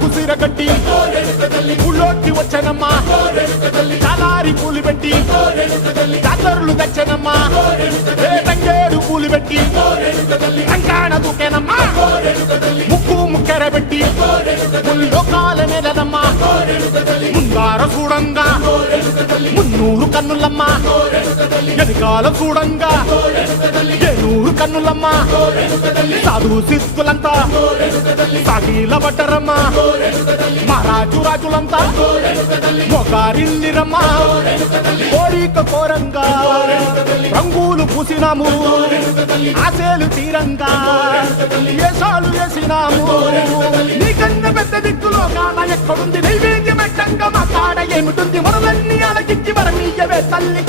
కుసిర కట్టి ఊళ్ళోకి వచ్చనమ్మా చాలారి పూలు పెట్టి జాతరులు తెచ్చనమ్మా తంగేడు పూలు పెట్టి అంకాణ దూకేనమ్మా ముక్కు ముక్కెర పెట్టి ముల్లోకాల నెలనమ్మా ముందార చూడంగా మున్నూరు కన్నులమ్మా ఎనకాల చూడంగా ఏనూరు కన్నులమ్మా సాధు సిద్ధులంతా సాగిల పడ్డరమ్మా మహారాజు రాజులంతా మొగారిల్లిరమ్మా కోరిక కోరంగా రంగులు పూసినాము ఆశలు తీరంగా ఏసాలు వేసినాము నీకన్నా పెద్ద దిక్కులో కాన ఎక్కడుంది నైవేద్యం ఎట్టంగా మా కాడ ఏమిటుంది మనలన్నీ అలకిచ్చి వరమీయవే తల్లి